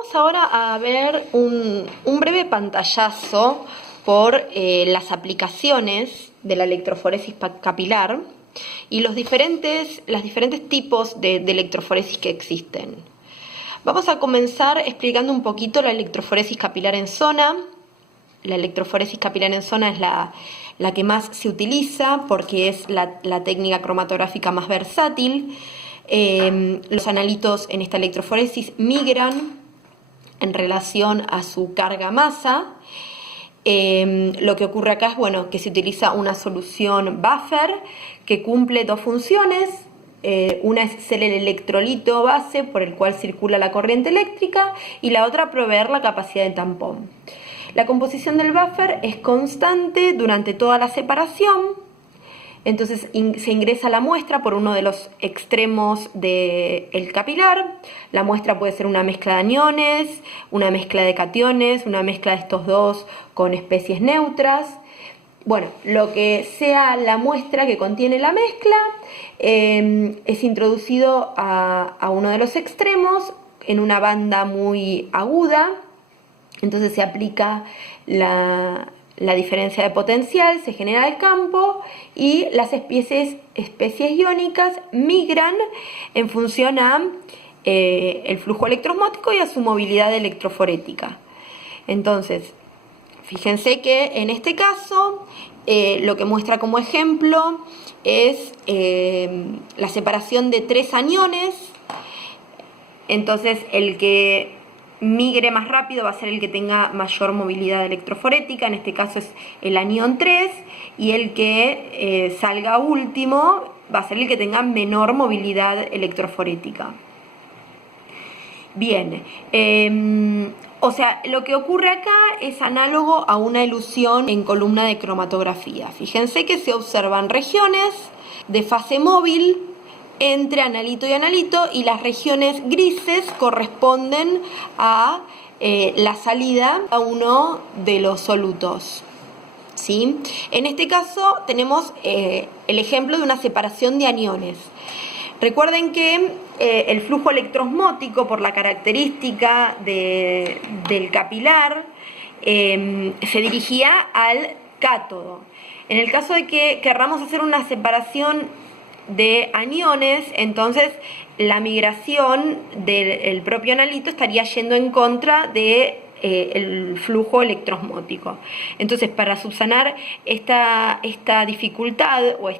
Vamos ahora a ver un breve pantallazo por las aplicaciones de la electroforesis capilar y los diferentes tipos de electroforesis que existen. Vamos a comenzar explicando un poquito la electroforesis capilar en zona. La electroforesis capilar en zona es la que más se utiliza porque es la técnica cromatográfica más versátil. Los analitos en esta electroforesis migran en relación a su carga-masa. Lo que ocurre acá es que se utiliza una solución buffer que cumple dos funciones. Una es ser el electrolito base por el cual circula la corriente eléctrica y la otra proveer la capacidad de tampón. La composición del buffer es constante durante toda la separación. Entonces se ingresa la muestra por uno de los extremos del capilar. La muestra puede ser una mezcla de aniones, una mezcla de cationes, una mezcla de estos dos con especies neutras. Bueno, lo que sea la muestra que contiene la mezcla es introducido a uno de los extremos en una banda muy aguda. Entonces se aplica la diferencia de potencial, se genera el campo y las especies iónicas migran en función a el flujo electroosmótico y a su movilidad electroforética. Entonces, fíjense que en este caso lo que muestra como ejemplo es la separación de tres aniones. Entonces el que migre más rápido va a ser el que tenga mayor movilidad electroforética, en este caso es el anión 3, y el que salga último va a ser el que tenga menor movilidad electroforética. Bien, o sea, lo que ocurre acá es análogo a una elusión en columna de cromatografía. Fíjense que se observan regiones de fase móvil entre analito y analito, y las regiones grises corresponden a la salida a uno de los solutos. ¿Sí? En este caso tenemos el ejemplo de una separación de aniones. Recuerden que el flujo electroosmótico, por la característica del capilar, se dirigía al cátodo. En el caso de que querramos hacer una separación de aniones, entonces la migración del propio analito estaría yendo en contra de el flujo electroosmótico. Entonces, para subsanar esta dificultad o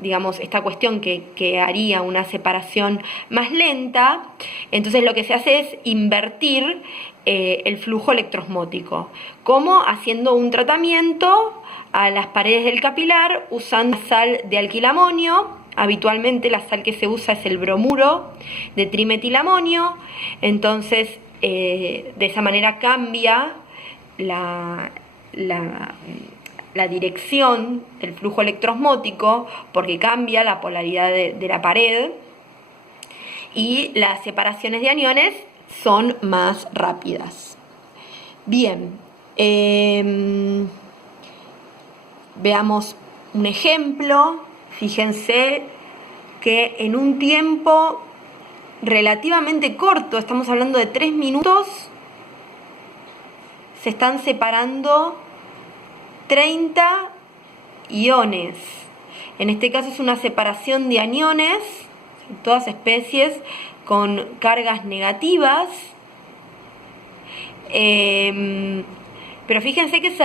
digamos esta cuestión que haría una separación más lenta, entonces lo que se hace es invertir el flujo electroosmótico. ¿Cómo? Haciendo un tratamiento a las paredes del capilar usando sal de alquilamonio. Habitualmente la sal que se usa es el bromuro de trimetilamonio. Entonces de esa manera cambia la dirección del flujo electroosmótico porque cambia la polaridad de la pared, y las separaciones de aniones son más rápidas. Bien, veamos un ejemplo. Fíjense que en un tiempo relativamente corto, estamos hablando de 3 minutos, se están separando 30 iones. En este caso es una separación de aniones, todas especies con cargas negativas. Pero fíjense que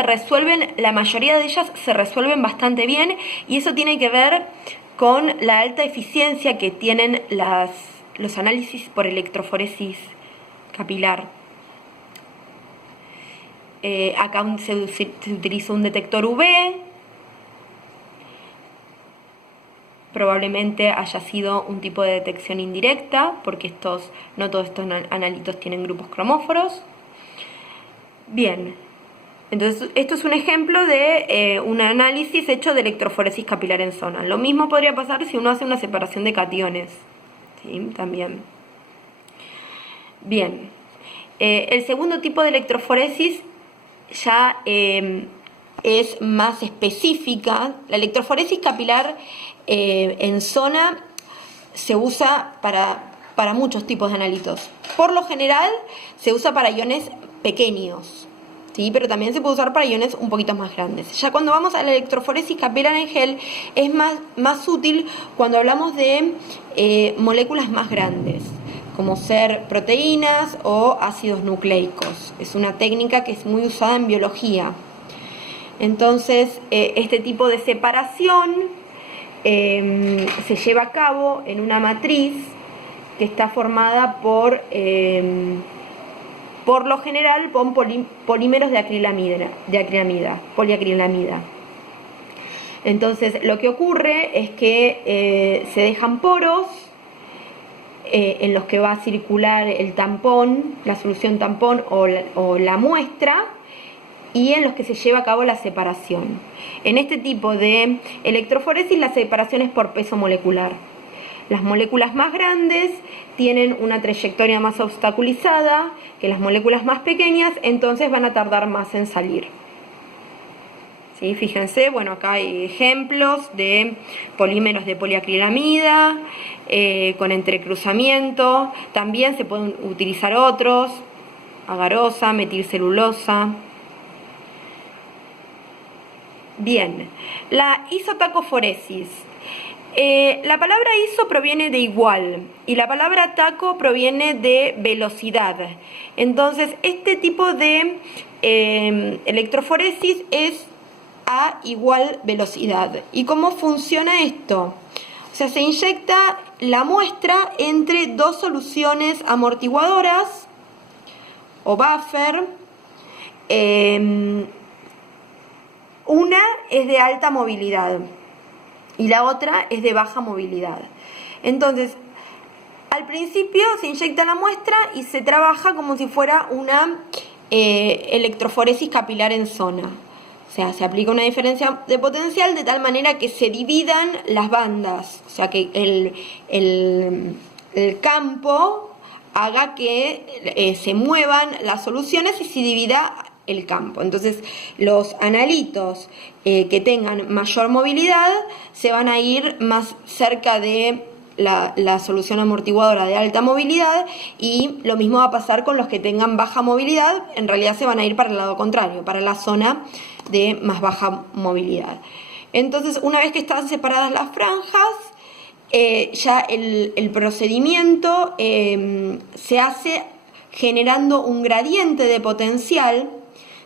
la mayoría de ellas se resuelven bastante bien, y eso tiene que ver con la alta eficiencia que tienen los análisis por electroforesis capilar. Acá se utiliza un detector UV, probablemente haya sido un tipo de detección indirecta, porque no todos estos analitos tienen grupos cromóforos. Bien, entonces esto es un ejemplo de un análisis hecho de electroforesis capilar en zona. Lo mismo podría pasar si uno hace una separación de cationes, ¿sí? También. Bien, el segundo tipo de electroforesis ya es más específica. La electroforesis capilar en zona se usa para para muchos tipos de analitos. Por lo general se usa para iones pequeños, ¿sí? Pero también se puede usar para iones un poquito más grandes. Ya cuando vamos a la electroforesis capilar en gel es más útil cuando hablamos de moléculas más grandes, como ser proteínas o ácidos nucleicos. Es una técnica que es muy usada en biología. Entonces, este tipo de separación se lleva a cabo en una matriz que está formada por lo general por polímeros de poliacrilamida. Entonces, lo que ocurre es que se dejan poros en los que va a circular el tampón, la solución tampón o la muestra, y en los que se lleva a cabo la separación. En este tipo de electroforesis la separación es por peso molecular. Las moléculas más grandes tienen una trayectoria más obstaculizada que las moléculas más pequeñas, entonces van a tardar más en salir. ¿Sí? Fíjense, bueno, acá hay ejemplos de polímeros de poliacrilamida con entrecruzamiento. También se pueden utilizar otros, agarosa, metilcelulosa. Bien, la isotacoforesis. La palabra iso proviene de igual y la palabra taco proviene de velocidad. Entonces, este tipo de electroforesis es a igual velocidad. ¿Y cómo funciona esto? O sea, se inyecta la muestra entre dos soluciones amortiguadoras o buffer. Una es de alta movilidad y la otra es de baja movilidad. Entonces, al principio se inyecta la muestra y se trabaja como si fuera una electroforesis capilar en zona. O sea, se aplica una diferencia de potencial de tal manera que se dividan las bandas. O sea, que el campo haga que se muevan las soluciones y se divida el campo. Entonces, los analitos que tengan mayor movilidad se van a ir más cerca de la solución amortiguadora de alta movilidad, y lo mismo va a pasar con los que tengan baja movilidad. En realidad se van a ir para el lado contrario, para la zona de más baja movilidad. Entonces, una vez que están separadas las franjas, ya el procedimiento se hace generando un gradiente de potencial,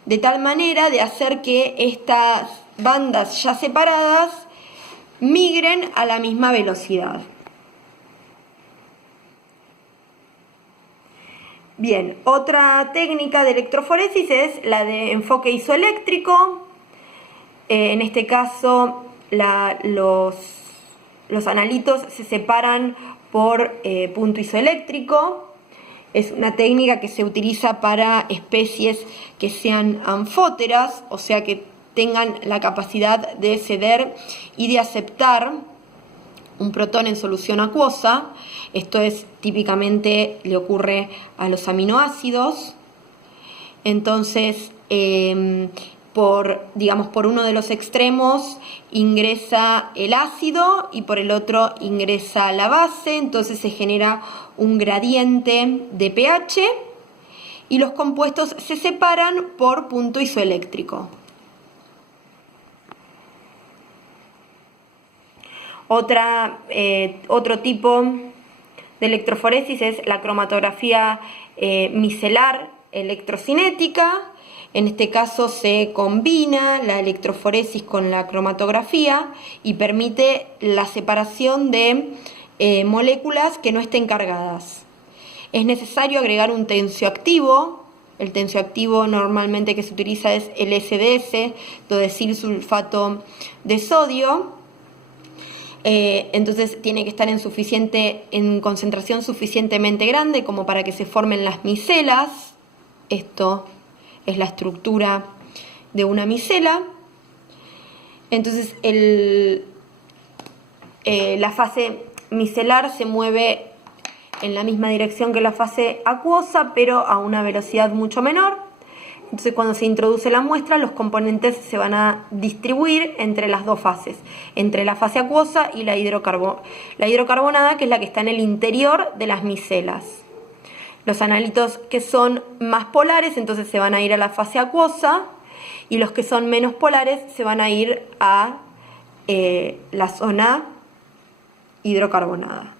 de tal manera de hacer que estas bandas ya separadas migren a la misma velocidad. Bien, otra técnica de electroforesis es la de enfoque isoeléctrico. En este caso, los analitos se separan por punto isoeléctrico. Es una técnica que se utiliza para especies que sean anfóteras, o sea que tengan la capacidad de ceder y de aceptar un protón en solución acuosa. Esto es típicamente le ocurre a los aminoácidos. Entonces, por uno de los extremos ingresa el ácido y por el otro ingresa la base. Entonces se genera un gradiente de pH y los compuestos se separan por punto isoeléctrico. Otro tipo de electroforesis es la cromatografía micelar electrocinética. En este caso se combina la electroforesis con la cromatografía y permite la separación de moléculas que no estén cargadas. Es necesario agregar un tensioactivo. El tensioactivo normalmente que se utiliza es el SDS, dodesilsulfato de sodio. Entonces tiene que estar en concentración suficientemente grande como para que se formen las micelas. Esto es la estructura de una micela. Entonces la fase micelar se mueve en la misma dirección que la fase acuosa, pero a una velocidad mucho menor. Entonces cuando se introduce la muestra, los componentes se van a distribuir entre las dos fases, entre la fase acuosa y la hidrocarbonada, que es la que está en el interior de las micelas. Los analíticos que son más polares, entonces se van a ir a la fase acuosa, y los que son menos polares se van a ir a la zona hidrocarbonada.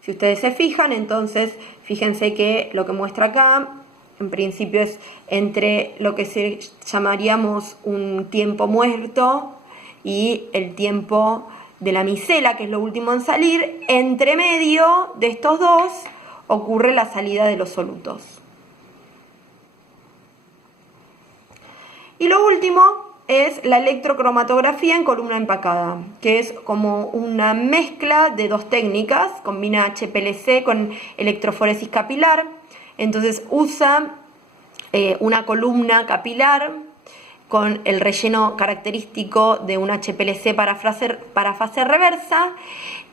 Si ustedes se fijan, entonces fíjense que lo que muestra acá en principio es entre lo que llamaríamos un tiempo muerto y el tiempo de la micela, que es lo último en salir. Entre medio de estos dos ocurre la salida de los solutos. Y lo último es la electrocromatografía en columna empacada, que es como una mezcla de dos técnicas, combina HPLC con electroforesis capilar. Entonces usa una columna capilar con el relleno característico de un HPLC para fase reversa.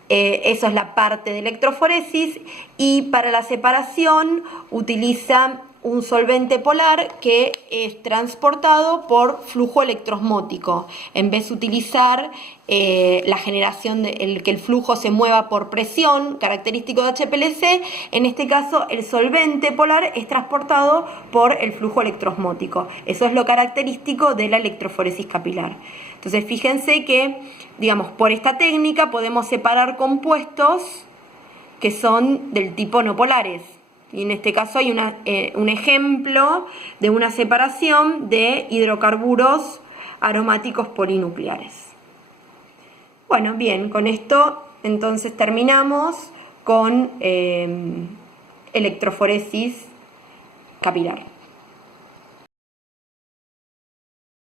Eso es la parte de electroforesis, y para la separación utiliza un solvente polar que es transportado por flujo electroosmótico. En vez de utilizar la generación que el flujo se mueva por presión, característico de HPLC, en este caso el solvente polar es transportado por el flujo electroosmótico. Eso es lo característico de la electroforesis capilar. Entonces fíjense que, digamos, por esta técnica podemos separar compuestos que son del tipo no polares. Y en este caso hay un ejemplo de una separación de hidrocarburos aromáticos polinucleares. Bueno, bien, con esto entonces terminamos con electroforesis capilar.